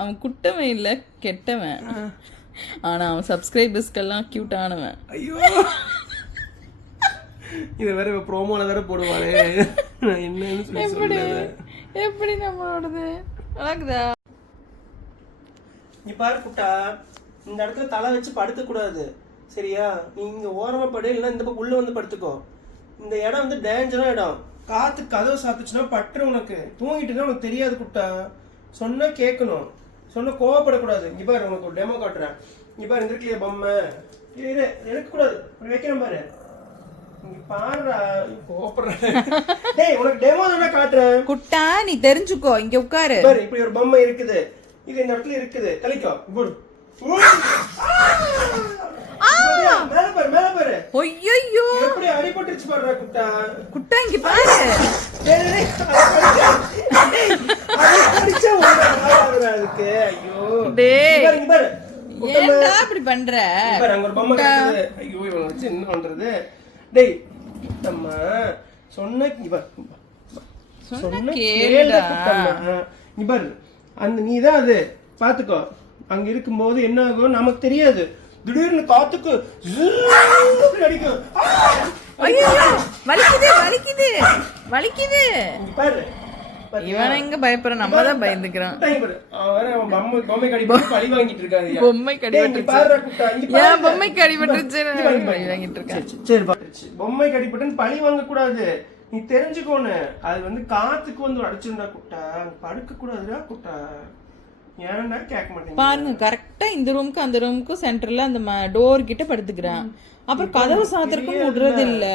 அவன் குட்டவன் இல்ல கெட்டவன். ஆனா அவன் சப்ஸ்கிரைபர்ஸ்க்கெல்லாம் கியூட் ஆனவன். ஐயோ இதை வேற ப்ரோமோல வேற போடுவானே. என்னன்னு சொல்லி சொல்றது எப்படி நம்மளோடது நடக்குதா? நீ பாரு குட்டா, இந்த இடத்துல தலை வச்சு படுக்க கூடாது சரியா? நீ இங்க ஓரமா படு, இல்லைன்னா இந்த பக்கம் உள்ள வந்து படுத்துக்கோ. இந்த இடம் வந்து டேஞ்சரான இடம். காத்து கதவு சாத்துச்சுன்னா பற்று உனக்கு. தூங்கிட்டுன்னா உனக்கு தெரியாது குட்டா. சொன்னா கேட்கணும், சொன்னா கோவப்படக்கூடாது. இங்க பாரு உனக்கு ஒரு டெமோ காட்டுறேன். இங்க பாரு இருக்கலையே பொம்மை, இரு எடுக்கக்கூடாது, வைக்கிறேன் பாரு. இங்க பாருடா, கோவப்படுறேன். டேய் உனக்கு டெமோ தானே காட்டுறேன். குட்டா நீ தெரிஞ்சுக்கோ, இங்க உட்காரு. பாரு இப்படி ஒரு பொம்மை இருக்குது, இது இந்த இடத்துல இருக்குது. தலைக்கோ போடு. மேல பாரு மேல பாரு. ஐயோ எப்படி அடிபட்டுச்சு பாருடா குட்டா. குட்டா இங்க பாரு. அதுக்கு ஐயோ டேய் இங்க பாரு. ஏன்டா இப்படி பண்ற? பாரு அங்க ஒரு பொம்மை இருக்குது. ஐயோ இவனை வச்சு என்ன பண்றது? டேய் குட்டம்மா சொன்ன இங்க பாரு, சொன்ன கேளுடா குட்டம்மா. இங்க பாரு அந்த நீதான் அது பாத்துக்கோ. அங்க இருக்கும்போது என்ன ஆகும் நமக்கு தெரியாது. திடீர்னு காத்துக்கு அடிக்கும். வலிக்குது வலிக்குது வலிக்குது. பாரு இவன் எங்க பயப்படுற, நம்ம தான் பயந்துக்கிறான். பொம்மை கடிபட்டு பழி வாங்கிட்டு இருக்காரு. பொம்மை கடிபட்டுருச்சு, ஏன் பொம்மை கடிபட்டுருச்சு பழி வாங்கிட்டு இருக்கான். சரி பொம்மை கடிபட்டுன்னு பழி வாங்க கூடாது, நீ தெரிஞ்சுக்கோன்னு. அது வந்து காத்துக்கு வந்து அடிச்சிருந்தா குட்டா, படுக்க கூடாதுடா குட்டா. ஏன்டா கேட்க மாட்டேங்க பாருங்க, கரெக்டா இந்த ரூமுக்கு அந்த ரூமுக்கும் சென்டர்ல அந்த டோர் கிட்ட படுத்துக்கிறான். அப்புறம் கதவு சாத்திரக்கும் விடுறது இல்ல.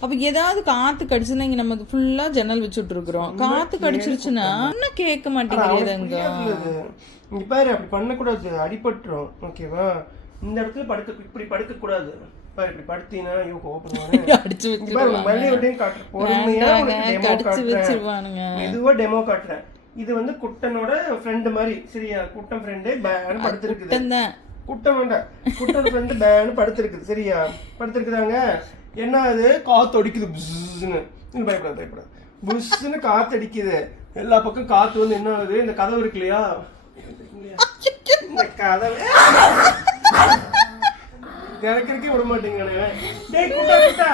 அப்ப ஏதாவது காத்து கடிச்சுன்னா இங்க நம்ம ஃபுல்லா ஜன்னல் வச்சுட்டு இருக்கிறோம். காத்து கடிச்சிருச்சுன்னா இன்னும் கேட்க மாட்டேங்குது. இங்க பாரு அப்படி பண்ணக்கூடாது, அடிபட்டுரும் ஓகேவா? இந்த இடத்துல படுக்க இப்படி படுக்க கூடாது. பாரு இப்படி படுத்தீங்கன்னா ஐயோ கோபப்படுவானே, அடிச்சு வச்சிருவானுங்க. மெதுவா டெமோ காட்டுறேன். இது வந்து குட்டனோட ஃப்ரெண்ட் மாதிரி சரியா? குட்டன் ஃப்ரெண்டு பேனு படுத்திருக்குது. குட்டன் வேண்டாம், குட்டன் ஃப்ரெண்டு பேனு படுத்திருக்குது சரியா? படுத்திருக்குதாங்க. என்ன அது காத்து அடிக்குது புஷ்ன்னு. பயப்படாது பயப்படாது. புஷ்ன்னு காத்து அடிக்குது. எல்லா பக்கம் காத்து வந்து என்ன ஆகுது, இந்த கதவு இருக்கு இல்லையா, இந்த கதவு திறக்கிறதுக்கே விட மாட்டேங்கிறானே. டேய் குட்டா குட்டா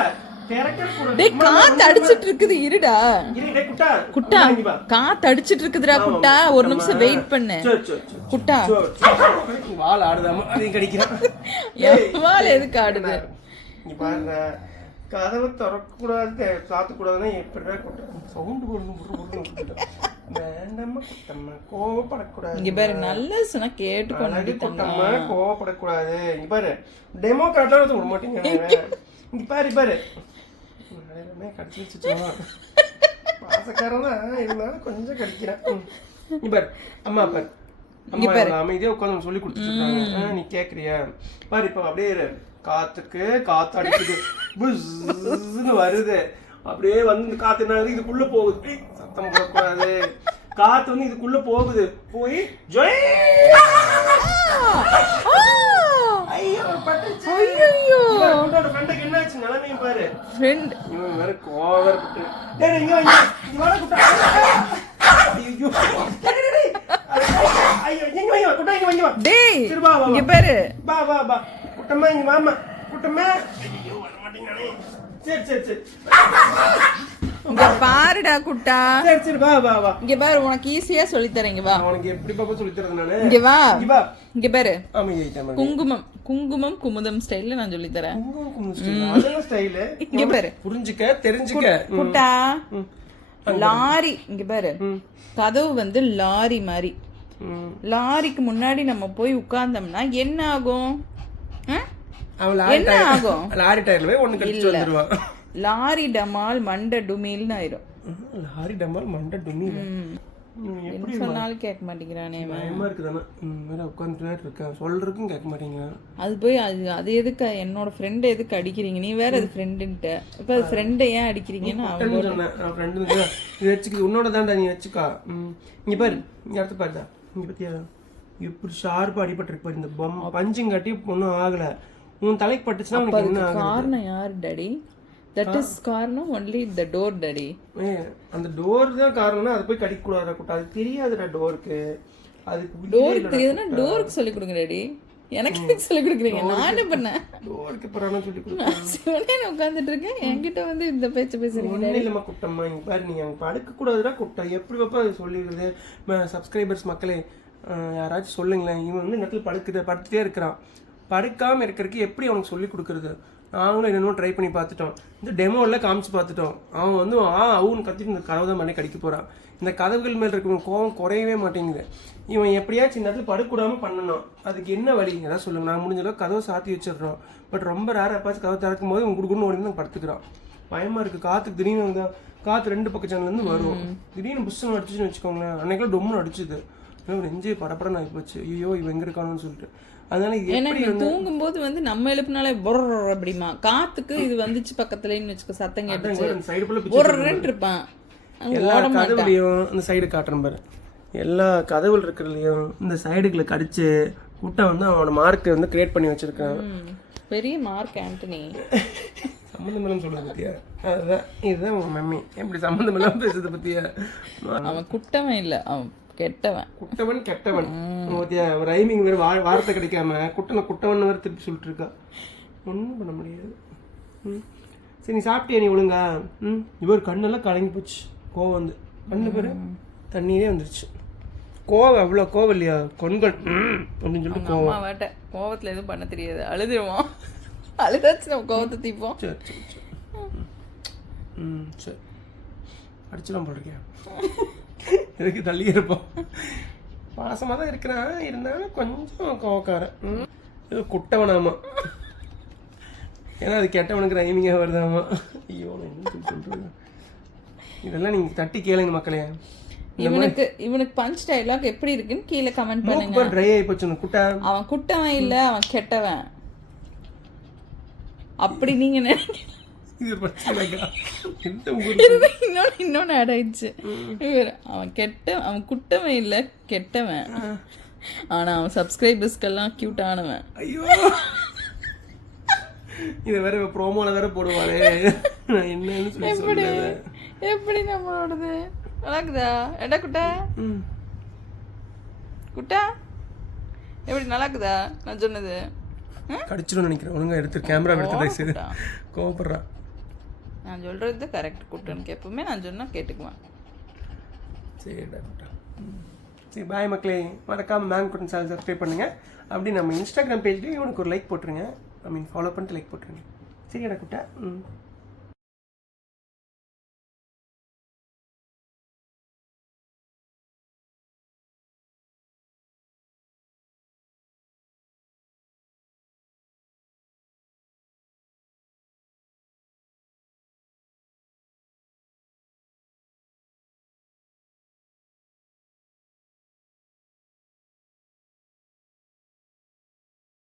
காத்து அடிச்சிட்டு இருக்குது, இருடா குட்டா. காத்து அடிச்சிட்டு இருக்குதுடா குட்டா, ஒரு நிமிஷம் வெயிட் பண்ணு குட்டா. வால் ஆடுதாமா, அதையும் கடிக்கிறான். வால் எதுக்கு ஆடுது? பாருங்க கதவை திறக்கூடாது சாத்தக்கூடாதுன்னா எப்படிடா குட்டா சவுண்டு போடணும். வேண்டாமா குட்டம்மா, கோவப்படக்கூடாது. இங்க பாரு நல்ல சொன்னா கேட்டுக்கொண்டு குட்டம்மா, கோவப்படக்கூடாது. இங்க பாரு டெமோ காட்டலாம் விட மாட்டேங்க. இங்க பாரு பாரு கடிச்சு வச்சுச்சோம். பாசக்காரன் தான் இருந்தாலும் கொஞ்சம் கடிக்கிறேன். பாரு அம்மா பாரு, அம்மா அமைதியா உட்காந்து சொல்லி கொடுத்துருக்காங்க. நீ கேக்குறியா? பாரு இப்ப அப்படியே காத்துக்கு காத்து அடிக்குது, புஷ்ன்னு வருது. அப்படியே வந்து காத்து என்ன இதுக்குள்ள போகுது, சத்தம் போடக்கூடாது. காத்து வந்து இதுக்குள்ள போகுது, போய் பாருடா குட்டா. சரி சரி வா வா வா. இங்க பாரு உனக்கு ஈஸியா சொல்லி தரேன். இங்க வா. உனக்கு எப்படி பாப்பா சொல்லி தரது நானு? இங்க வா. இங்க பாரு குங்குமம் குங்குமம் குமுதம் ஸ்டைல்ல நான் சொல்லி தரேன். அதெல்லாம் ஸ்டைல். இங்க பாரு புரிஞ்சுக்க தெரிஞ்சுக்க குட்டா. லாரி இங்க பாரு, கதவு வந்து லாரி மாதிரி. லாரிக்கு முன்னாடி நம்ம போய் உட்கார்ந்தோம்னா என்ன ஆகும்? என்ன ஆகும்? லாரி டயர்ல போய் ஒண்ணு கடிச்சு வந்துருவான். லாரி டமால் மண்ட டுமில்னு ஆயிரும். லாரி டமால் மண்ட டுமில் எப்படி சொன்னாலும் கேட்க மாட்டேங்கிறானே. பயமா இருக்குதானே வேற உட்காந்துட்டு இருக்கேன், சொல்றதுக்கும் கேட்க மாட்டேங்கிறான். அது போய் அது எதுக்கு என்னோட ஃப்ரெண்ட் எதுக்கு அடிக்கிறீங்க? நீ வேற அது ஃப்ரெண்டுன்ட்ட. இப்ப அது ஃப்ரெண்டை ஏன் அடிக்கிறீங்கன்னு அவங்க சொன்னேன். நான் ஃப்ரெண்டு இது வச்சுக்க, உன்னோட தான்டா நீ வச்சுக்கா. இங்க பாரு இங்க அடுத்து பாருடா. இங்க பத்தியா எப்படி ஷார்ப்பா அடிபட்டிருக்கு பாரு. இந்த பொம்மை பஞ்சிங் காட்டி ஒன்றும் ஆகல. உன் தலைக்கு பட்டுச்சுன்னா உனக்கு என்ன ஆகும்? காரணம் யாரு டாடி? தட் இஸ் காரணம் ஒன்லி த டோர் டாடி. அந்த டோர் தான் காரணம்னா அது போய் கடிக்க கூடாது குட்டா. அது தெரியாதுடா டோருக்கு. அதுக்கு டோருக்கு தெரியுதுன்னா டோருக்கு சொல்லி கொடுங்க டாடி. எனக்கு எதுக்கு சொல்லி கொடுக்குறீங்க? நான் என்ன பண்ணேன்? டோருக்கு அப்புறம் சொல்லி கொடுக்குறேன். சிவனே உட்காந்துட்டு இருக்கேன், என்கிட்ட வந்து இந்த பேச்சு பேசுறீங்க. ஒன்றும் இல்லைம்மா குட்டம்மா, இங்கே பாரு நீ அங்கே படுக்கக்கூடாதுடா குட்டா. எப்படி வைப்பா அது சொல்லிடுறது? சப்ஸ்கிரைபர்ஸ் மக்களே யாராச்சும் சொல்லுங்களேன். இவன் வந்து நேரத்தில் படுத்துட்டே இருக்கிறான். படுக்காமல் இருக்கிறதுக்கு எப்படி அவனுக்கு சொல்லி கொடுக்குறது? நாங்களும் என்னென்னமோ ட்ரை பண்ணி பார்த்துட்டோம். இந்த டெமோவில் காமிச்சு பார்த்துட்டோம். அவன் வந்து அவனு கத்திட்டு இந்த கதவை தான் பண்ணி கடிக்க போகிறான். இந்த கதவுகள் மேலே இருக்கிற கோவம் குறையவே மாட்டேங்குது. இவன் எப்படியாச்சும் இந்த இடத்துல படுக்கூடாமல் பண்ணணும். அதுக்கு என்ன வழி ஏதாவது சொல்லுங்க. நான் முடிஞ்ச அளவுக்கு கதவை சாத்தி வச்சிடுறோம். பட் ரொம்ப ரேராக எப்பாச்சும் கதவை திறக்கும் போது இவன் குடுக்குன்னு ஓடி தான் படுத்துக்கிறான். பயமாக இருக்குது. காற்றுக்கு திடீர்னு வந்து காற்று 2 பக்கம் சேனல்லேருந்து வரும். திடீர்னு புஷ்ஷன் அடிச்சுன்னு வச்சுக்கோங்களேன். அன்னைக்கெல்லாம் டொம்முன்னு அடிச்சுது. நெஞ்சே படப்படன்னு ஆகி போச்சு. ஐயோ இவன் எங்கே இருக்கானு சொல்லிட்டு. அதனால எப்படி தூங்கும் போது வந்து நம்ம எழுப்புனாலே பொர் அப்படிமா காத்துக்கு இது வந்துச்சு பக்கத்துலன்னு வச்சுக்க சத்தம் கேட்டு இருப்பான். எல்லா கதவுலையும் இந்த சைடு காட்டுறேன் பாரு. எல்லா கதவுல இருக்கிறதுலையும் இந்த சைடுகளை கடிச்சு குட்டை வந்து அவனோட மார்க்கை வந்து கிரியேட் பண்ணி வச்சிருக்கான். பெரிய மார்க் ஆண்டனி. சம்மந்தம் இல்லாம சொல்றது பத்தியா? அதுதான் இதுதான் உங்க மம்மி எப்படி சம்மந்தம் இல்லாம பேசுறத பத்தியா? அவன் குட்டவன் இல்ல, அவன் கெட்டவன். குட்டவன் கெட்டவன் ரைமிங் வேறு வார்த்தை கிடைக்காம குட்டவன் வேறு திருப்பி சொல்லிட்டு இருக்கா. ஒன்றும் பண்ண முடியாது. சரி நீ சாப்பிட்டியா? நீ ஒழுங்கா? இவர் கண்ணெல்லாம் கலங்கி போச்சு. கோவம் வந்து கண்ணு பேர் தண்ணியே வந்துருச்சு. கோவம் அவ்வளோ கோவம் இல்லையா? கொண்கள் அப்படின்னு சொல்லிட்டு கோவம். வேட்டேன் கோவத்தில் எதுவும் பண்ண தெரியாது, அழுதுருவோம். அழுதாச்சு நம்ம கோவத்தை தீப்போம். சரி சரி சரி சரி அடிச்சுலாம் போட்டிருக்கேன். எதுக்கு தள்ளி இருப்போம்? பாசமாக தான் இருக்கிறான், இருந்தாலும் கொஞ்சம் கோவக்காரன். இது குட்டவனாமா. ஏன்னா அது கெட்டவனுக்கு ரைமிங்காக வருதாமா. ஐயோ என்ன சொல்றது? இதெல்லாம் நீங்கள் தட்டி கேளுங்க மக்களே. இவனுக்கு பஞ்ச் டயலாக் எப்படி இருக்குன்னு கீழே கமெண்ட் பண்ணுங்க. ட்ரை ஆகி போச்சு குட்டா. அவன் குட்டவன் இல்ல, அவன் கெட்டவன். அப்படி நீங்க நினைக்க இன்னொன்னு ஆட் ஆயிடுச்சு. அவன் குட்டவன் இல்ல கெட்டவன். ஆனா அவன் சப்ஸ்கிரைபர்ஸ்க்கெல்லாம் கியூட் ஆனவன். ஐயோ இதை வேற ப்ரோமோல வேற போடுவாளே. என்னன்னு சொல்லி எப்படி நம்மளோடது நல்லாக்குதா? எடா குட்டா குட்டா எப்படி நல்லாக்குதா? நான் சொன்னது கடிச்சிடும் நினைக்கிறேன். ஒழுங்கா எடுத்து கேமரா எடுத்து கோவப்படுறான். நான் சொல்றது கரெக்ட். குட்டனுக்கு எப்பவுமே நான் சொன்னா கேட்டுக்குவேன். சரிடா குட்டா. சரி பாய் மக்களே. மறக்காம மேங் குட்டன் சேனல் சப்ஸ்கிரைப் பண்ணுங்க. அப்படி நம்ம இன்ஸ்டாகிராம் பேஜ்லேயும் இவனுக்கு ஒரு லைக் போட்டுருங்க. ஃபாலோ பண்ணிட்டு லைக் போட்டுருங்க. சரியாடா குட்டா?